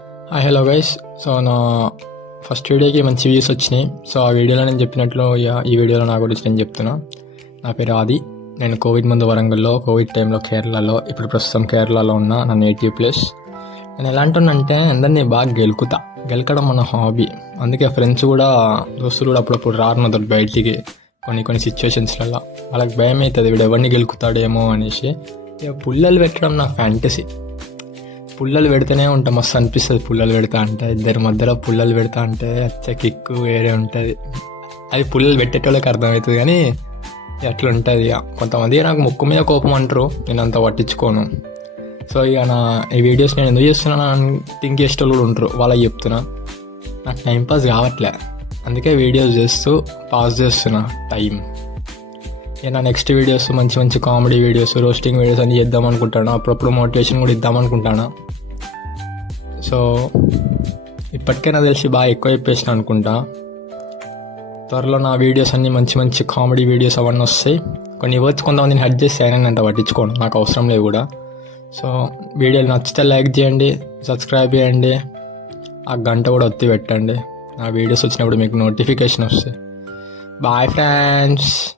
Hi hello guys. So నా first వీడియోకి మంచి వ్యూస్ వచ్చినాయి. సో ఆ వీడియోలో నేను చెప్పినట్లు ఈ వీడియోలో నా గురించి నేను చెప్తున్నా. నా పేరు ఆది. నేను కోవిడ్ ముందు వరంగల్లో, కోవిడ్ టైంలో కేరళలో, ఇప్పుడు ప్రస్తుతం కేరళలో ఉన్న నా నేటివ్ ప్లేస్. నేను ఎలా అంటున్నానంటే అందరినీ బాగా గెలకడం మన హాబీ. అందుకే ఫ్రెండ్స్ కూడా, దోస్తులు కూడా అప్పుడప్పుడు రారునొద్దు బయటికి కొన్ని సిచ్యువేషన్స్లలో. వాళ్ళకి భయం అవుతుంది వీడు ఎవరిని గెలుకుతాడేమో అనేసి. ఇక పుల్లలు పెట్టడం నా ఫ్యాంటసీ. పుల్లలు పెడితేనే ఉంటాం, మస్తు అనిపిస్తుంది పుల్లలు పెడతా అంటే. ఇద్దరి మధ్యలో పుల్లలు పెడతా అంటే వచ్చే కిక్కు వేరే ఉంటుంది. అది పుల్లలు పెట్టేటోళ్ళకి అర్థమవుతుంది, కానీ అట్లా ఉంటుంది. ఇక కొంతమంది నాకు ముక్కు మీద కోపం అంటారు, నేను అంత పట్టించుకోను. సో ఇక ఈ వీడియోస్ నేను ఎందుకు చేస్తున్నాను అని థింక్ చేసేటోళ్ళు కూడా ఉంటారు, వాళ్ళకి చెప్తున్నా. నాకు టైంపాస్ కావట్లే, అందుకే వీడియోస్ చేస్తూ పాస్ చేస్తున్నా టైం. ఇక నా నెక్స్ట్ వీడియోస్ మంచి కామెడీ వీడియోస్, రోస్టింగ్ వీడియోస్ అన్నీ చేద్దాం అనుకుంటాను. అప్పుడప్పుడు మోటివేషన్ కూడా ఇద్దామనుకుంటాను. సో ఇప్పటికే నాకు తెలిసి బాగా ఎక్కువ చెప్పేసిన అనుకుంటా. త్వరలో నా వీడియోస్ అన్నీ మంచి కామెడీ వీడియోస్ అవన్నీ వస్తాయి. కొన్ని ఇవ్వచ్చు, కొంతమందిని హెడ్ చేస్తే నేను అంత పట్టించుకోను, నాకు అవసరం లేవు కూడా. సో వీడియోలు నచ్చితే లైక్ చేయండి, సబ్స్క్రైబ్ చేయండి, ఆ గంట కూడా ఒత్తి పెట్టండి. నా వీడియోస్ వచ్చినప్పుడు మీకు నోటిఫికేషన్ వస్తాయి. Bye friends.